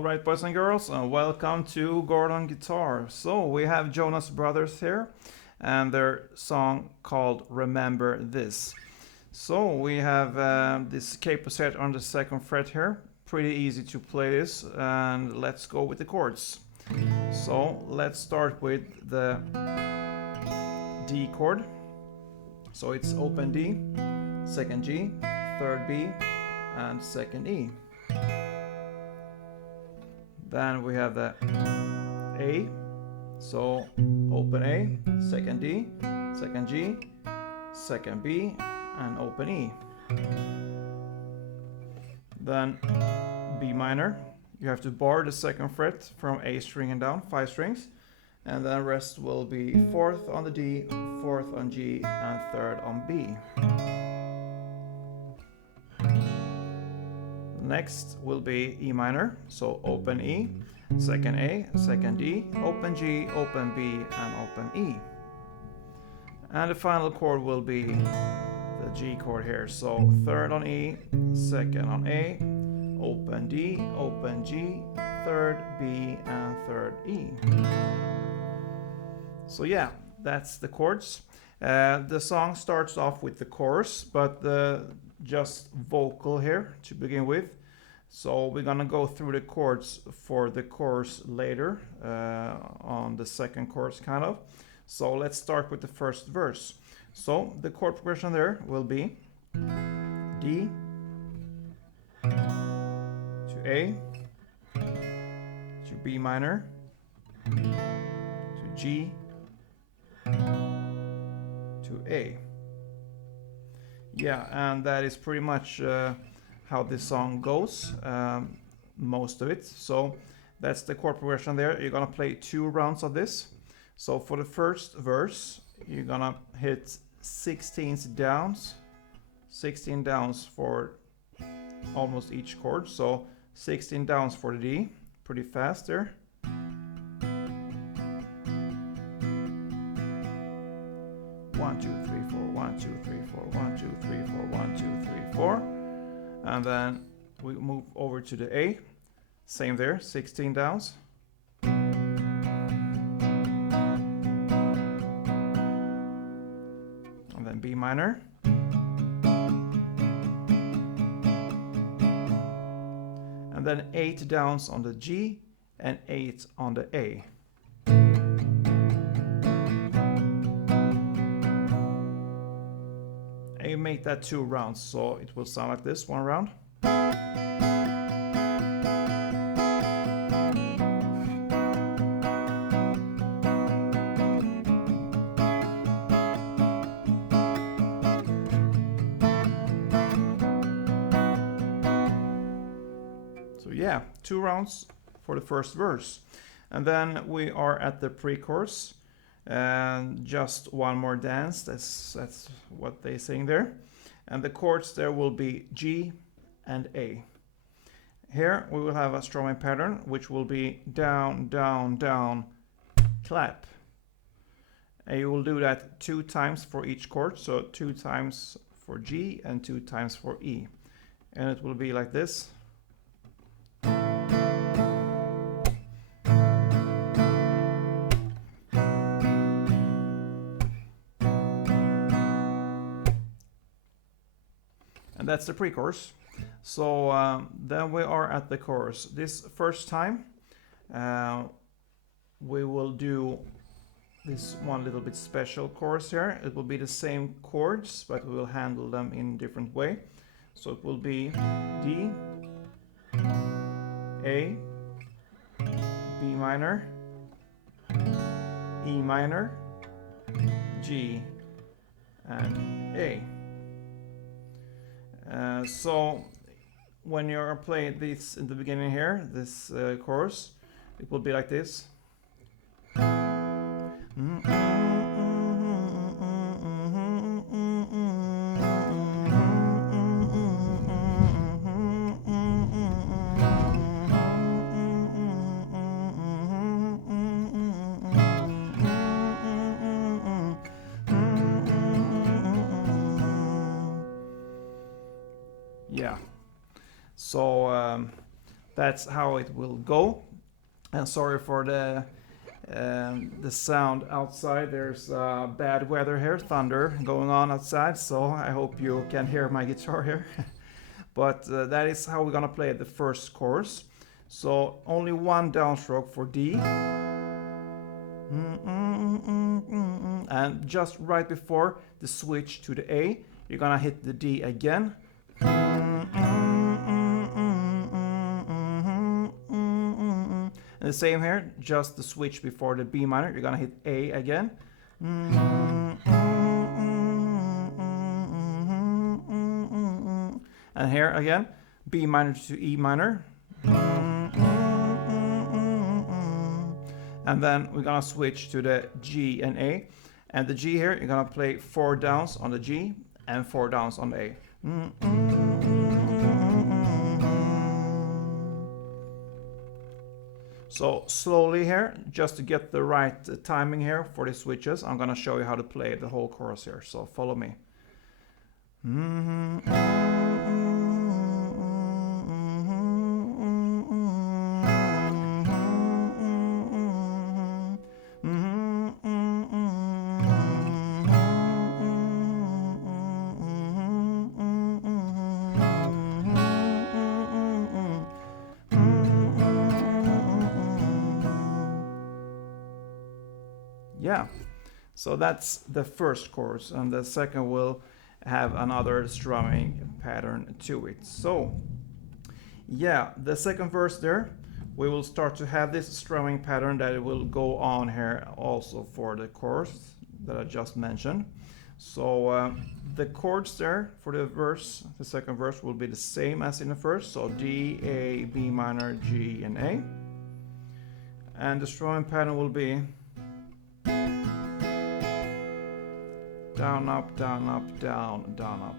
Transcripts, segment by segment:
Alright, boys and girls, and welcome to Gordon Guitar. So we have Jonas Brothers here and their song called Remember This. So we have this capo set on the second fret here. Pretty easy to play this, and let's go with the chords. So let's start with the D chord. So it's open D, second G, third B, and second E. Then we have the A, so open A, second D, second G, second B, and open E. Then B minor, you have to bar the second fret from A string and down, 5 strings, and then rest will be 4th on the D, 4th on G, and 3rd on B. Next will be E minor, so open E, second A, second D, open G, open B, and open E. And the final chord will be the G chord here, so 3rd on E, 2nd on A, open D, open G, 3rd B, and 3rd E. So yeah, that's the chords. The song starts off with the chorus, but just vocal here to begin with. So we're gonna go through the chords for the chorus later on the second chorus kind of. So let's start with the first verse. So the chord progression there will be D to A to B minor to G to A. Yeah, and that is pretty much how this song goes, most of it. So that's the chord progression there. You're gonna play 2 rounds of this. So for the first verse, you're gonna hit 16 downs for almost each chord. So 16 downs for the D, pretty fast there. 1, 2, 3, 4, 1, 2, 3, 4, 1, 2, 3, 4, 1, 2, 3, 4. And then we move over to the A, same there, 16 downs. And then B minor. And then 8 downs on the G and 8 on the A. And you make that 2 rounds, so it will sound like this, 1 round. So yeah, 2 rounds for the first verse. And then we are at the pre-chorus. And just 1 more dance, that's what they sing there. And the chords there will be G and A. Here we will have a strumming pattern which will be down, down, down, clap. And you will do that 2 times for each chord, so 2 times for G and 2 times for E. And it will be like this. And that's the pre-chorus. So then we are at the chorus. This first time we will do this one little bit special chorus here. It will be the same chords, but we will handle them in a different way. So it will be D, A, B minor, E minor, G, and A. So when you're playing this in the beginning here, this chorus, it will be like this. Yeah. So that's how it will go. And sorry for the sound outside. There's bad weather here, thunder going on outside, so I hope you can hear my guitar here. But that is how we're gonna play the first chorus. So only one downstroke for D. And just right before the switch to the A, you're gonna hit the D again. And the same here, just the switch before the B minor, you're gonna hit A again. And here again, B minor to E minor. And then we're gonna switch to the G and A. And the G here, you're gonna play 4 downs on the G and 4 downs on the A. So slowly here, just to get the right timing here for the switches, I'm gonna show you how to play the whole chorus here, so follow me. Yeah, so that's the first chorus, and the second will have another strumming pattern to it. So yeah, the second verse there, we will start to have this strumming pattern that will go on here also for the chorus that I just mentioned. So the chords there for the verse, the second verse, will be the same as in the first. So D, A, B minor, G, and A. And the strumming pattern will be down, up, down, up, down, down, up.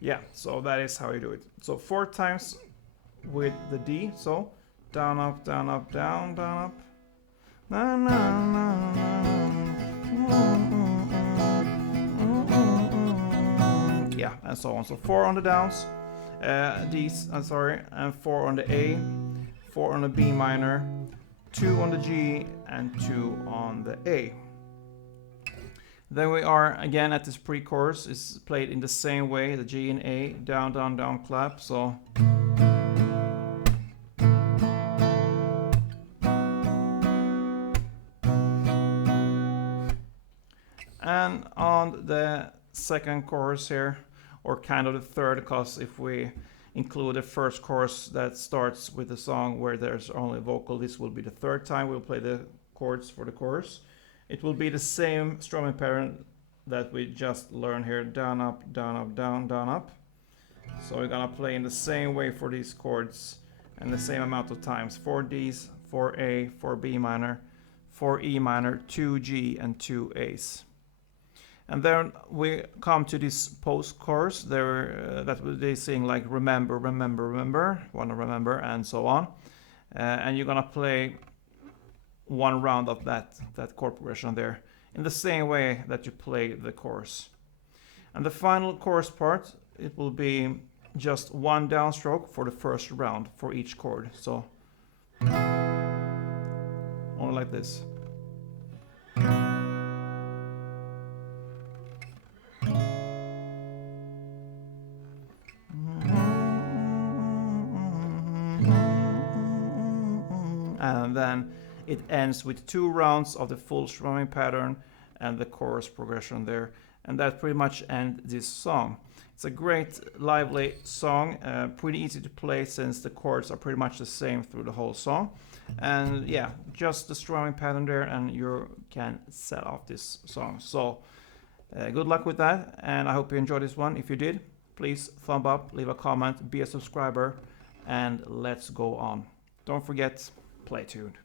Yeah, so that is how you do it. So 4 times with the D, so down, up, down, up, down, down, up. Na, na, na, na. Yeah, and so on. So 4 on the downs, D's, and 4 on the A, 4 on the B minor, 2 on the G, and 2 on the A. Then we are again at this pre-chorus. It's played in the same way, the G and A, down, down, down, clap. So and on the second chorus here, or kind of the third, because if we include the first chorus that starts with the song where there's only vocal, this will be the third time we'll play the chords for the chorus. It will be the same strumming pattern that we just learned here, down, up, down, up, down, down, up. So we're gonna play in the same way for these chords and the same amount of times. 4 Ds, 4 A, 4 B minor, 4 E minor, 2 G, and 2 A's. And then we come to this post-chorus there that they sing like remember, remember, remember, wanna remember, and so on. And you're gonna play one round of that chord progression there in the same way that you play the chorus. And the final chorus part, it will be just one downstroke for the first round for each chord. So only like this. And then it ends with 2 rounds of the full strumming pattern and the chorus progression there. And that pretty much ends this song. It's a great, lively song, pretty easy to play since the chords are pretty much the same through the whole song. And yeah, just the strumming pattern there and you can set off this song. So good luck with that, and I hope you enjoyed this one. If you did, please thumb up, leave a comment, be a subscriber, and let's go on. Don't forget, play tuned.